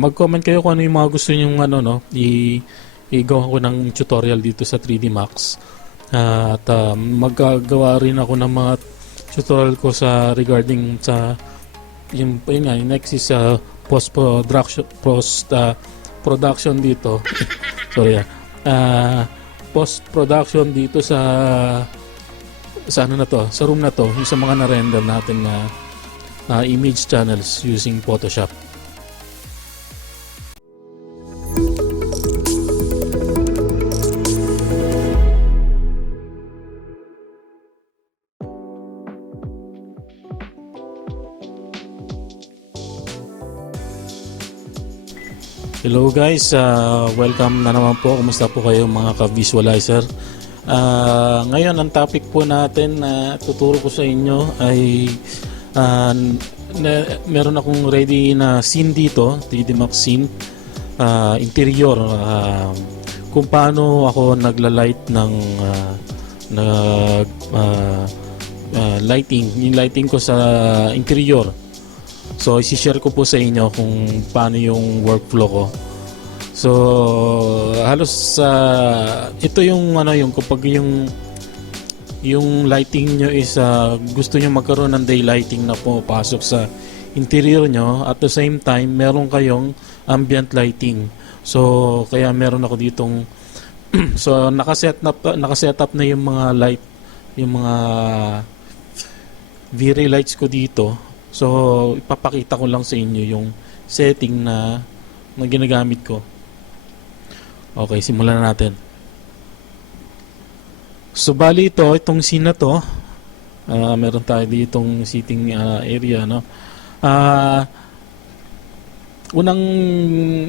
mag-comment kayo kung ano yung mga gusto nyong ano, no, i-gawa ko ng tutorial dito sa 3D Max. At maggagawa rin ako ng mga tutorial ko sa regarding sa yung nga, yung next is post production dito. Sorry. Post production dito sa ano na to, sa room na to, yung sa mga na-render natin na image channels using Photoshop. Hello guys, welcome na naman po. Kumusta po kayo mga ka-visualizer? Ngayon ang topic po natin na tuturo ko sa inyo ay meron akong ready na scene dito, 3D Max scene, interior, kung paano ako nagla-light ng lighting, yung lighting ko sa interior. So, isi-share ko po sa inyo kung paano yung workflow ko. So, halos ito yung yung kapag yung lighting nyo is gusto nyo magkaroon ng daylighting na pumapasok sa interior nyo, at the same time meron kayong ambient lighting. So, kaya meron ako ditong so nakaset up na yung mga light, yung mga V-ray lights ko dito. So, ipapakita ko lang sa inyo yung setting na ginagamit ko. Okay, simulan na natin. So, bali itong scene na to, meron tayo ditong sitting area, no? Unang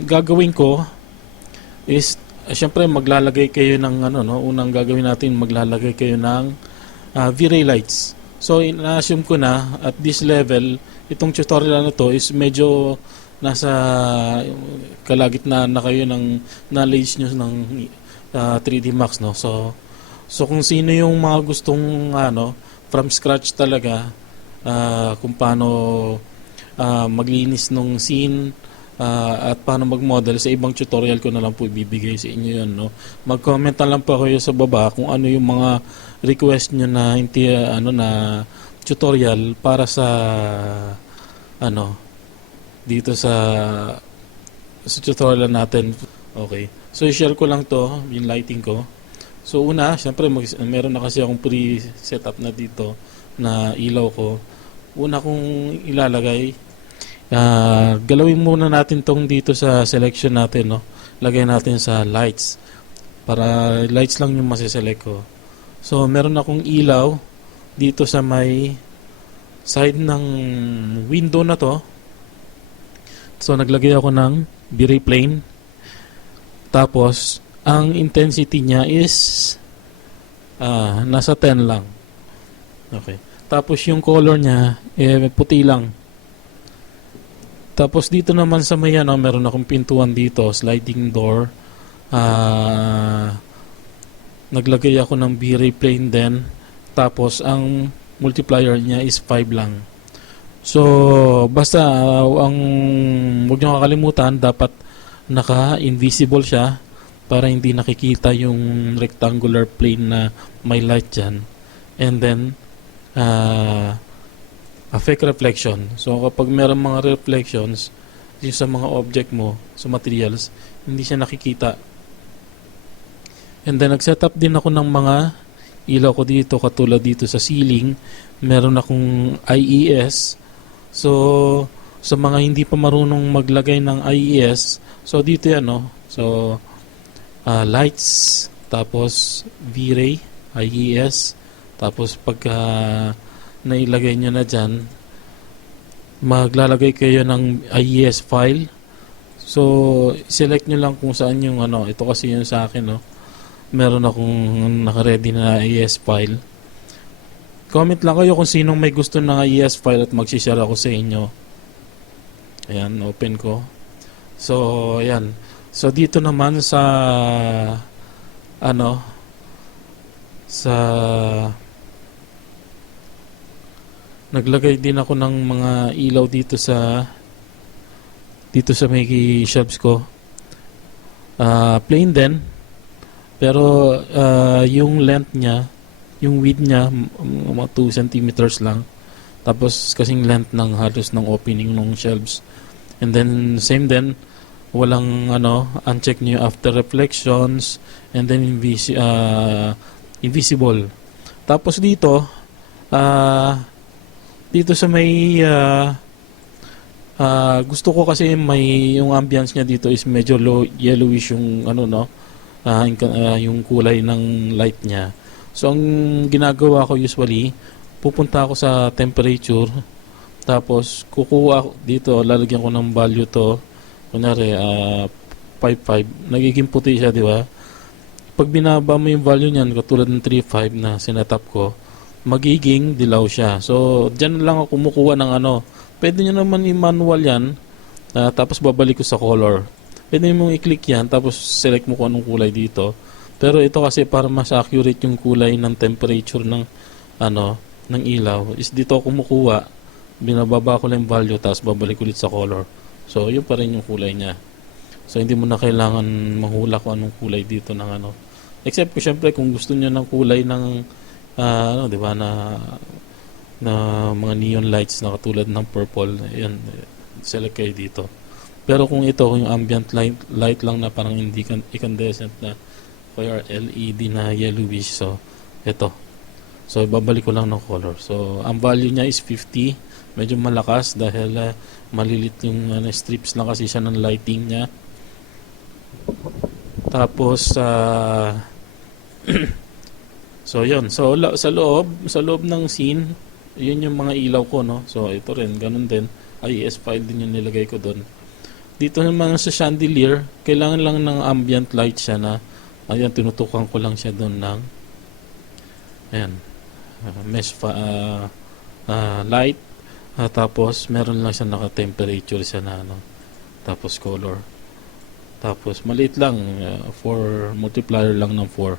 gagawin ko is, syempre maglalagay kayo ng unang gagawin natin, maglalagay kayo ng V-ray lights. So, in-assume ko na at this level, itong tutorial na to is medyo nasa kalagitnaan na kayo ng knowledge nyo ng 3D Max, no? So kung sino yung mga gustong from scratch talaga, kung paano maglinis ng scene, at paano mag-model, sa ibang tutorial ko na lang po ibibigay sa inyo yun, no? Mag-comment na lang po kayo sa baba kung ano yung mga request nyo na na tutorial para sa dito sa tutorial natin. Okay, so i-share ko lang to, yung lighting ko. So una, syempre meron na kasi akong pre-setup na dito na ilaw ko. Una kong ilalagay, galawin muna natin tong dito sa selection natin, no? Lagay natin sa lights, para lights lang yung masiselect ko. So meron akong ilaw dito sa may side ng window na to. So naglagay ako ng V-ray plane, tapos ang intensity niya is nasa 10 lang. Okay, tapos yung color niya puti lang. Tapos dito naman sa may meron akong pintuan dito, sliding door. Naglagay ako ng V-ray plane din. Tapos ang multiplier niya is 5 lang. So basta huwag niyo kakalimutan, dapat naka-invisible siya para hindi nakikita yung rectangular plane na may light dyan. And then affect reflection. So kapag meron mga reflections yung sa mga object mo, sa materials, hindi siya nakikita. And then nag-set up din ako ng mga ilaw ko dito, katulad dito sa ceiling. Meron akong IES. So sa mga hindi pa marunong maglagay ng IES, so dito so lights, tapos V-ray, IES, tapos pagka nailagay nyo na dyan, maglalagay kayo ng IES file. So select nyo lang kung saan yung ito kasi yun sa akin, meron akong naka-ready na IES file. Comment lang kayo kung sinong may gusto ng IES file at mag-share ako sa inyo. Ayan, open ko. So ayan, so dito naman sa naglagay din ako ng mga ilaw dito sa dito sa may shelves ko. Plain din, pero yung length niya, yung width niya, mga 2 centimeters lang. Tapos kasing length ng halos ng opening ng shelves. And then same din, walang uncheck niyo after reflections, and then invisible. Tapos dito sa may gusto ko kasi may yung ambience niya dito is medyo yellowish yung yung kulay ng light niya. So ang ginagawa ko usually, pupunta ako sa temperature, tapos kukuha dito, lalagyan ko ng value to, kunyari 5.5, nagiging puti siya, di ba? Pag binaba mo yung value niyan, katulad ng 3.5 na sinetap ko, magiging dilaw siya. So dyan lang ako kumukuha ng pwede nyo naman i-manual yan, tapos babalik ko sa color. Pwede mong i-click yan, tapos select mo kung anong kulay dito. Pero ito kasi para mas accurate yung kulay ng temperature ng ng ilaw, is dito ako kumukuha, binababa ko lang yung value, tapos babalik ulit sa color. So yun pa rin yung kulay niya. So hindi mo na kailangan mahula kung anong kulay dito ng except ko syempre kung gusto niyo ng kulay ng di ba, na mga neon lights na katulad ng purple, yan, select kayo dito. Pero kung ito, yung ambient light lang na parang hindi incandescent na or LED na yellowish, so ito. So babalik ko lang ng color. So ang value niya is 50. Medyo malakas dahil malilit yung strips lang kasi siya ng lighting niya. Tapos so yun. So sa loob ng scene, yun yung mga ilaw ko, no. So ito rin ganun din. IES file din yung nilagay ko doon. Dito naman sa chandelier, kailangan lang ng ambient light siya na ayan, tinutukan ko lang siya doon ng ayan, mesh light, tapos meron lang siya naka-temperature siya na tapos color, tapos maliit lang, 4 multiplier lang ng 4.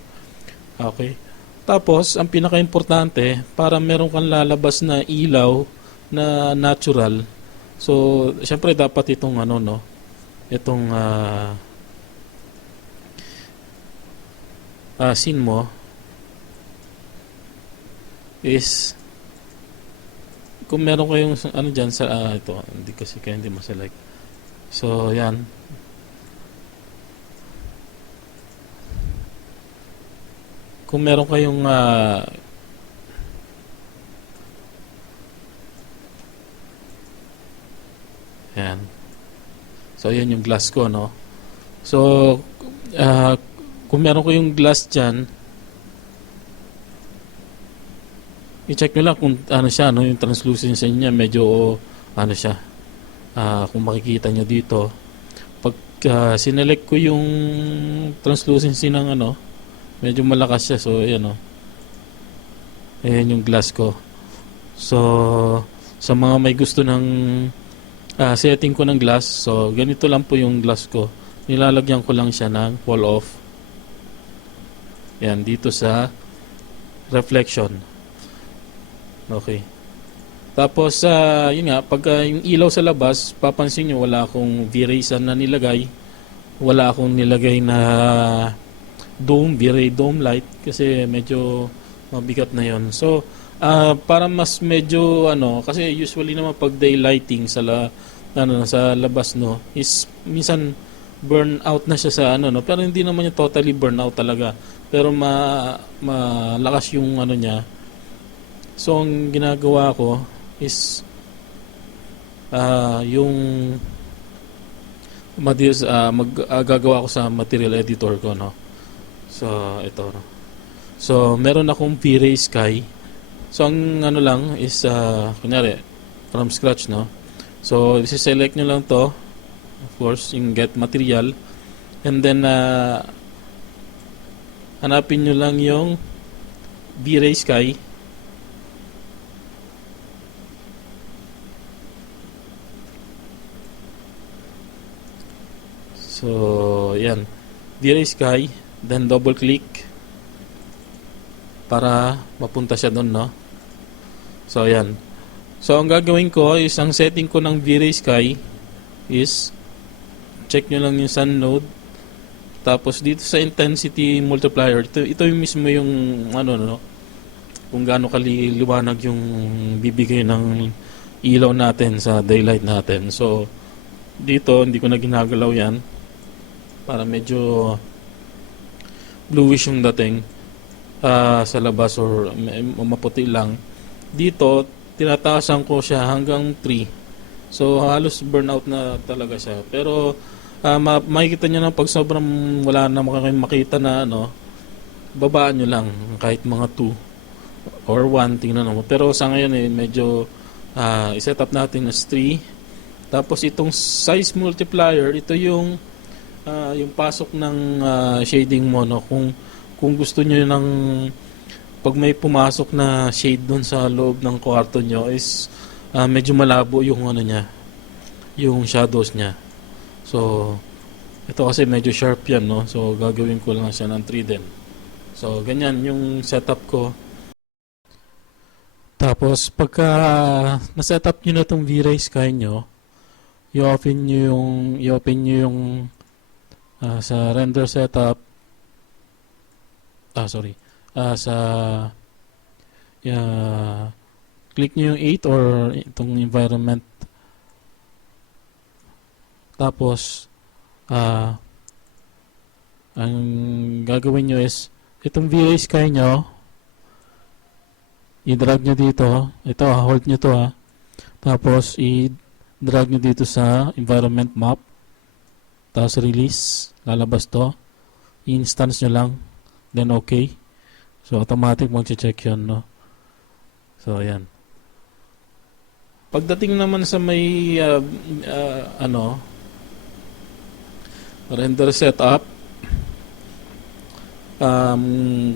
Okay, tapos ang pinaka-importante, para meron kang lalabas na ilaw na natural, so syempre dapat itong itong scene mo is, kung meron kayong dyan sa ito, hindi kasi kaya hindi maselect. So yan, kung meron kayong yan, so yan yung glass ko, no. So kung meron kayong glass dyan, i-check nyo lang kung siya, yung translucency niya, medyo siya, kung makikita nyo dito, pag sinelect ko yung translucency ng medyo malakas siya. So ayan, ayan yung glass ko. So sa mga may gusto ng setting ko ng glass, so ganito lang po yung glass ko, nilalagyan ko lang siya ng fall off, yan, dito sa reflection. Okay. Tapos yun nga, pag yung ilaw sa labas, papansin nyo wala akong V-rays na nilagay, wala akong nilagay na dome, V-ray dome light, kasi medyo mabigat na yon. So para mas medyo kasi usually naman pag daylighting sa sa labas, no, is minsan burn out na siya sa pero hindi naman yung totally burn out talaga, pero malakas yung niya. So ang ginagawa ko is yung gagawa ko sa material editor ko, no. So ito, no. So meron akong V-Ray Sky. So ang lang is kunyari from scratch, no. So i-select nyo lang to, of course, yung get material, and then hanapin nyo lang yung V-Ray Sky. So yan, V-Ray Sky, then double click para mapunta siya doon, no. So yan. So ang gagawin ko is, ang setting ko ng V-Ray Sky is check nyo lang yung sun node. Tapos dito sa intensity multiplier, ito yung mismo yung ano no, kung gaano kaliwanag yung bibigay ng ilaw natin sa daylight natin. So dito hindi ko na ginagalaw yan para medyo bluish yung dating sa labas or maputi lang. Dito tinataasan ko siya hanggang 3. So halos burnout na talaga siya. Pero makikita nyo na pag sobrang wala na makita na ano, babaan nyo lang kahit mga 2 or 1, tingnan mo. Pero sa ngayon medyo iset up natin as 3. Tapos itong size multiplier, ito yung pasok ng shading mo, no? Kung gusto nyo ng pag may pumasok na shade doon sa loob ng kwarto nyo is medyo malabo yung ano niya, yung shadows niya. So ito kasi medyo sharp yan, no? So gagawin ko lang siya ng 3 din. So ganyan yung setup ko. Tapos pagka na-setup nyo na itong V-Ray Sky nyo, i-open nyo yung sa render setup, sa click nyo yung 8 or itong environment. Tapos ang gagawin nyo is itong V-Ray Sky nyo, i-drag nyo dito. Ito, hold nyo to Tapos i-drag nyo dito sa environment map. Tapos release, lalabas to. I-instance nyo lang, then okay. So automatic mag-check yun, no? So ayan. Pagdating naman sa may render setup,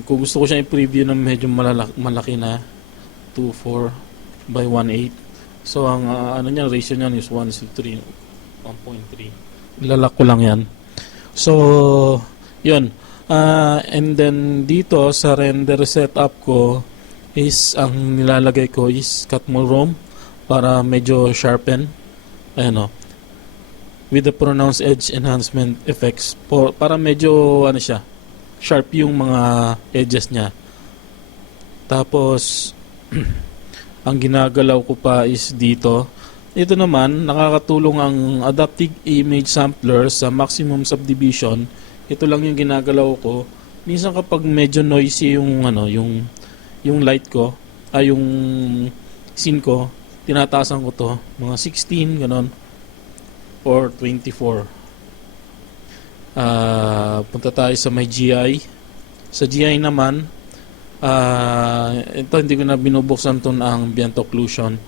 kung gusto ko siya i-preview ng medyo malaki na 2.4 by 1.8. So ang niya, ratio niya is 1.3. Ilalak ko lang yan. So yun. And then dito sa render setup ko is ang nilalagay ko is Catmull ROM para medyo sharpen. Ayan with the pronounced edge enhancement effects para medyo siya sharp yung mga edges niya. Tapos ang ginagalaw ko pa is dito. Ito naman nakakatulong ang adaptive image sampler sa maximum subdivision. Ito lang yung ginagalaw ko. Minsan kapag medyo noisy yung yung light ko, yung scene ko, tinataasan ko to mga 16 ganon or 24. Punta tayo sa may GI. Sa GI naman, ito hindi ko na binubuksan to na ambient occlusion.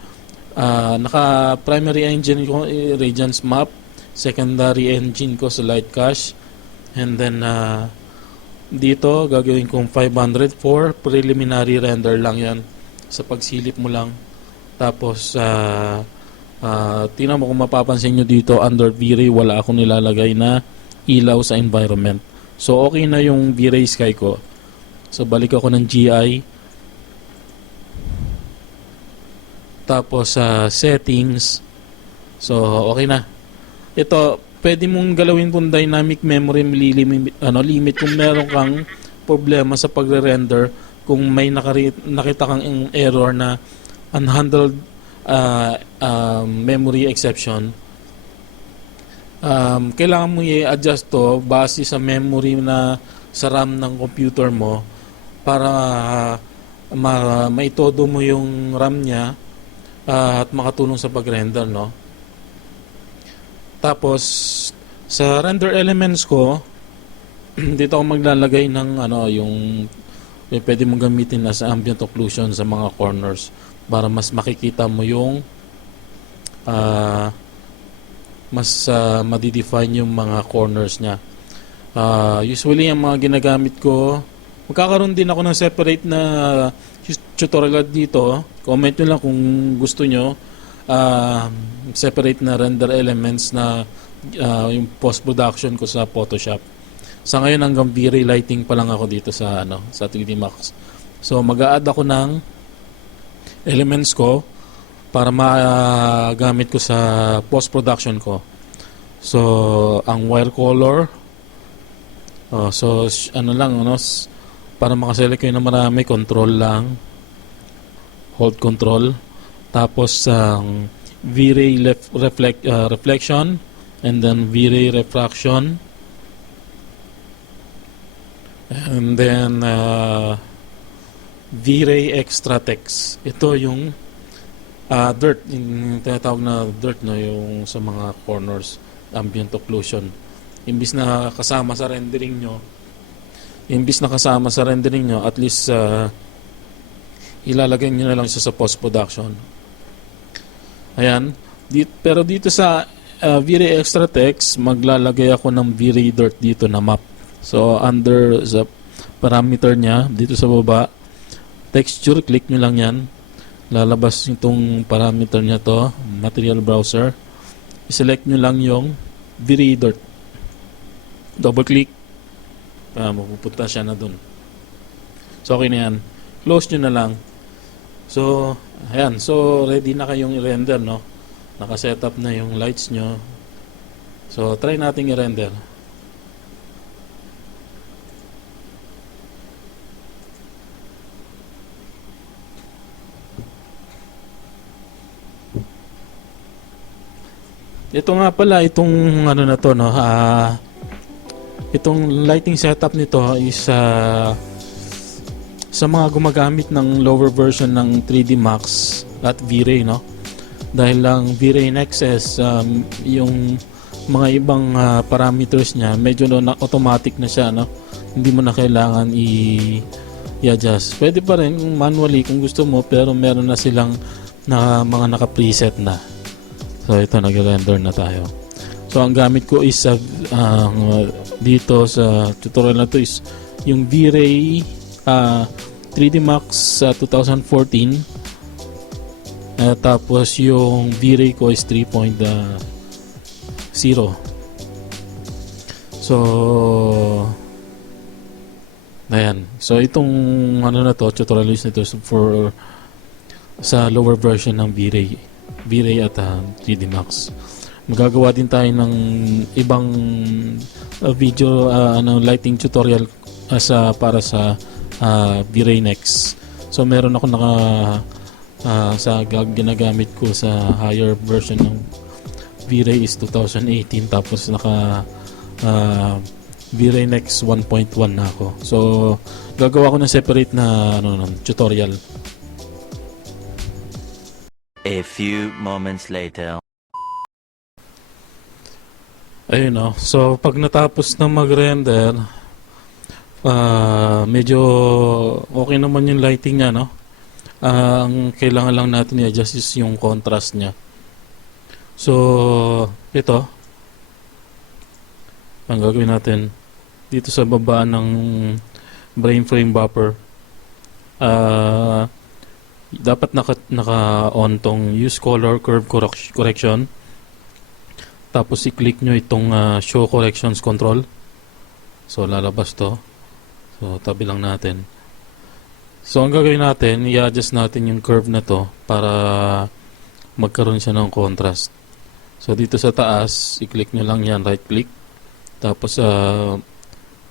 Naka primary engine ko Radiance Map, secondary engine ko sa Light Cache, and then dito gagawin kong 500 for preliminary render lang yan, sa pagsilip mo lang. Tapos tingnan mo kung mapapansin nyo dito under V-Ray wala akong nilalagay na ilaw sa environment. So okay na yung V-Ray Sky ko. So balik ako ng GI. Tapos settings. So okay na. Ito pwede mong galawin kung dynamic memory limit kung meron kang problema sa pagre-render, kung may nakita kang error na unhandled memory exception. Kailangan mo i-adjust to base sa memory na sa RAM ng computer mo para maitodo mo yung RAM niya at makatulong sa pag-render, no? Tapos sa render elements ko dito ako maglalagay ng yung pwede mong gamitin as ambient occlusion sa mga corners para mas makikita mo yung mas madidefine yung mga corners niya. Usually ang mga ginagamit ko, magkakaroon din ako ng separate na tutorial dito. Comment nyo lang kung gusto nyo separate na render elements na yung post-production ko sa Photoshop. Sa ngayon hanggang V-Ray lighting pa lang ako dito sa sa 3D Max. So mag-a-add ako ng elements ko para magamit ko sa post-production ko. So ang wire color, ano lang, para makaselect kayo ng marami, control lang, hold control. Tapos ang V-ray reflection, and then V-ray refraction, and then V-ray extra text. Ito yung dirt, yung tinatawag na dirt, no, yung sa mga corners, ambient occlusion. Imbis na kasama sa rendering nyo, at least ilalagay nyo na lang siya sa post-production. Ayan. Pero dito sa V-ray extra text, maglalagay ako ng V-ray dirt dito na map. So under sa parameter niya, dito sa baba, texture, click nyo lang yan. Lalabas itong parameter niya to, material browser. I-select nyo lang yung V-ray dirt. Double click, mapupunta siya na dun. So okay na yan. Close nyo na lang. So ayan, so ready na kayong i-render, no? Naka-setup na yung lights nyo. So try nating i-render. Ito nga pala, itong ano na to, no? Itong lighting setup nito is sa mga gumagamit ng lower version ng 3D Max at V-Ray, no? Dahil lang V-Ray NXS, yung mga ibang parameters niya, medyo automatic na siya, no? Hindi mo na kailangan i-adjust. Pwede pa rin manually kung gusto mo, pero meron na silang mga naka-preset na. So ito, nag-render na tayo. So ang gamit ko is dito sa tutorial na to is yung V-Ray 3D Max 2014, tapos yung V-Ray ko is 3.0. So ayan. So itong ano na to, tutorial is nito for sa lower version ng V-Ray at 3D Max. Magagawa din tayo ng ibang video lighting tutorial para sa V-Ray Next. So meron ako sa ginagamit ko sa higher version ng V-Ray is 2018, tapos V-Ray Next 1.1 na ako. So gagawa ko ng separate na tutorial. A few moments later. Ayun, no. So pag natapos na mag-render, medyo okay naman yung lighting niya, no. Ang kailangan lang natin i-adjust is yung contrast niya. So ito ang gagawin natin dito sa baba ng brain frame buffer. Dapat naka-on tong use color curve correction. Tapos i-click nyo itong show corrections control. So lalabas to. So tabi lang natin. So ang gagawin natin, i-adjust natin yung curve na to para magkaroon siya ng contrast. So dito sa taas, i-click nyo lang yan, right click. Tapos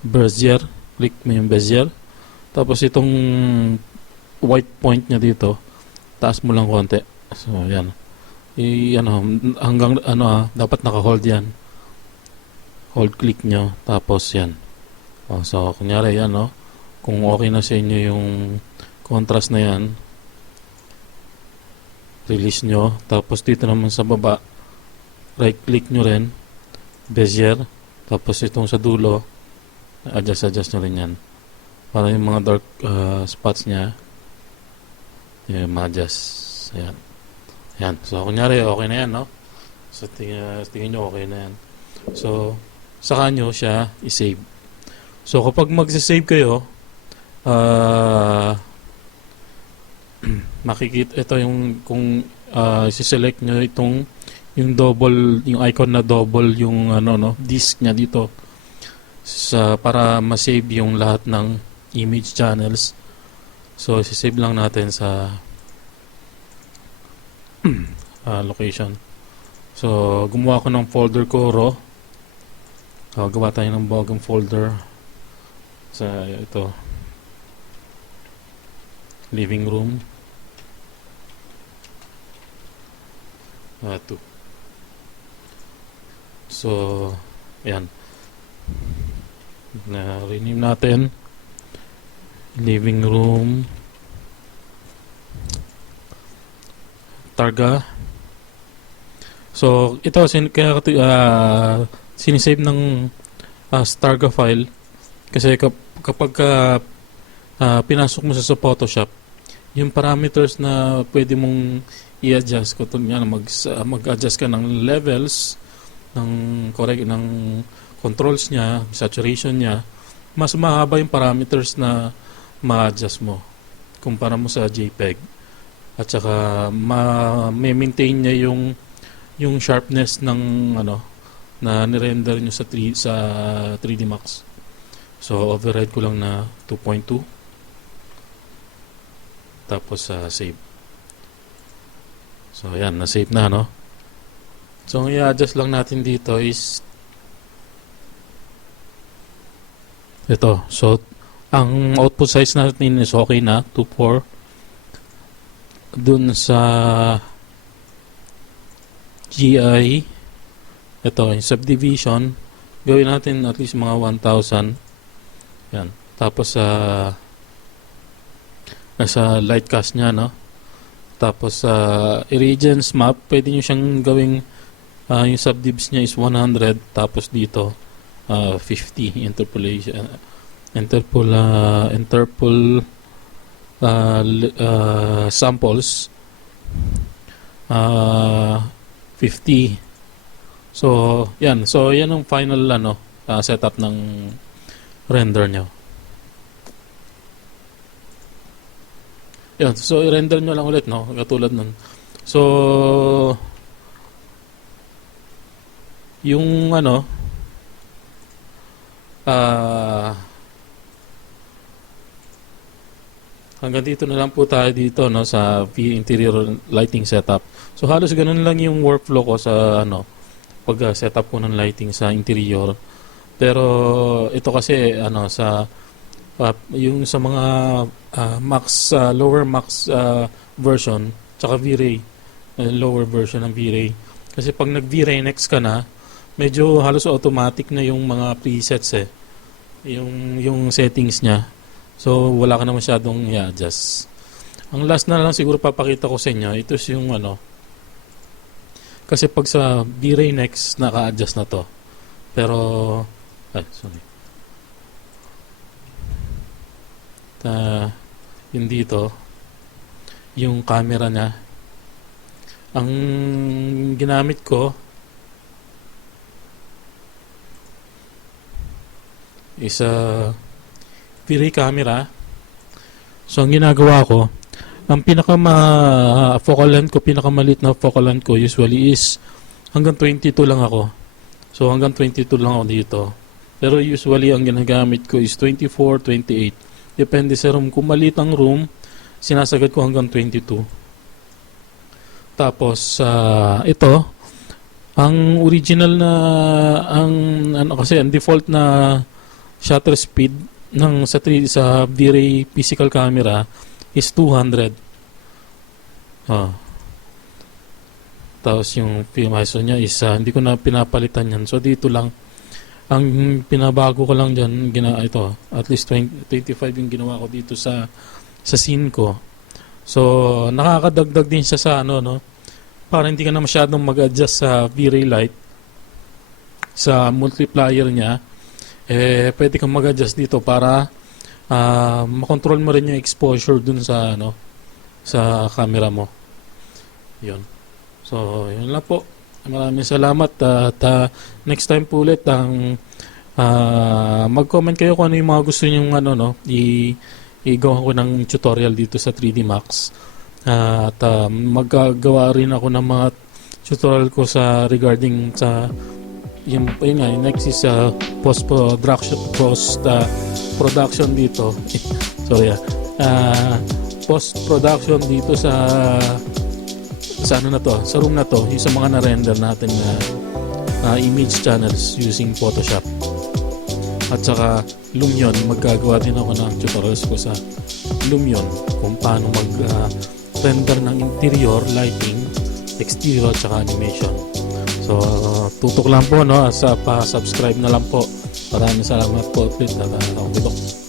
Bezier, click mo yung Bezier. Tapos itong white point nya dito, taas mo lang konti. So yan. Hanggang dapat naka-hold yan. Hold click nyo, tapos yan. So kunyari yan, no? Kung okay na sa inyo yung contrast na yan, release nyo. Tapos dito naman sa baba, right click nyo rin, Bezier. Tapos itong sa dulo, adjust nyo rin yan. Para yung mga dark spots nya, ma-adjust. Ayan. Yan. So, kunyari, okay na yan, no? So, tingin nyo, okay na yan. So, saka nyo siya i-save. So, kapag mag-save kayo, makikita, ito yung, kung isi-select nyo itong, yung double, yung icon na double, yung, disk nya dito. Para ma-save yung lahat ng image channels. So, isi-save lang natin sa location. So, gumawa ko ng folder ko, raw. Gawa tayo ng bagong folder sa ito. Living room. Ito. So, ayan. Na-rename natin. Living room. Targa. So, ito kaya sinisave ng Starga file kasi kapag pinasok mo sa Photoshop, yung parameters na pwede mong i-adjust, kung mag-adjust ka ng levels ng controls niya, saturation niya, mas mahaba yung parameters na ma-adjust mo kumpara mo sa JPEG. At saka ma-maintain niya yung sharpness ng na nirender nyo sa 3D Max. So override ko lang na 2.2 tapos save. So ayan, na-save na, no? So ang i-adjust lang natin dito is ito. So ang output size natin is okay na, 2.4. Dun sa GI, ito, yung subdivision, gawin natin at least mga 1,000. Yan. Tapos nasa lightcast nya, no? Tapos irradiance map, pwede nyo siyang gawing yung subdivs nya is 100. Tapos dito 50 interpolation, interpol samples 50. So yan ang final setup ng render nyo. Yan, so i-render nyo lang ulit, no, katulad nun. So yung hanggang dito na lang po tayo dito, no, sa interior lighting setup. So halos ganun lang yung workflow ko sa pag setup ko ng lighting sa interior. Pero ito kasi sa yung sa mga max lower max version tsaka V-Ray, lower version ng V-Ray. Kasi pag nag-V-Ray next ka na, medyo halos automatic na yung mga presets yung settings niya. So wala ka na masyadong i-adjust. Ang last na lang siguro papakita ko sa inyo, ito yung kasi pag sa V-Ray next naka-adjust na to. Pero sorry. Yun dito yung camera niya. Ang ginamit ko is V-Ray camera. So ang ginagawa ko, ang focal length ko, pinakamaliit na focal length ko usually is hanggang 22 lang ako. So hanggang 22 lang ako dito. Pero usually ang ginagamit ko is 24, 28. Depende sa room. Kung maliit ang room, sinasagad ko hanggang 22. Tapos ito, ang original na kasi ang default na shutter speed ng sa V-Ray physical camera is 200. Tapos yung ISO niya is hindi ko na pinapalitan yan. So dito lang ang pinabago ko lang diyan, ito at least 25 yung ginawa ko dito sa scene ko. So nakakadagdag din siya sa para hindi ka na masyadong mag-adjust sa V-Ray light sa multiplier niya. Pwede kang mag-adjust dito para makontrol mo rin yung exposure dun sa sa camera mo. Yun. So, yun lang po. Maraming salamat at next time po ulit mag-comment kayo kung ano yung mga gusto niyo i-gawa ko ng tutorial dito sa 3D Max. At maggagawa rin ako ng mga tutorial ko regarding sa yung next is post production dito. Sorry. Post production dito sa sa ano na to, sa room na to, yung sa mga na-render natin na image channels using Photoshop. At saka Lumion, maggagawa din ako ng tutorials ko sa Lumion kung paano mag-render ng interior, lighting, exterior, at saka animation. So, tutok lang po, no? Pa-subscribe na lang po. Maraming salamat po ulit at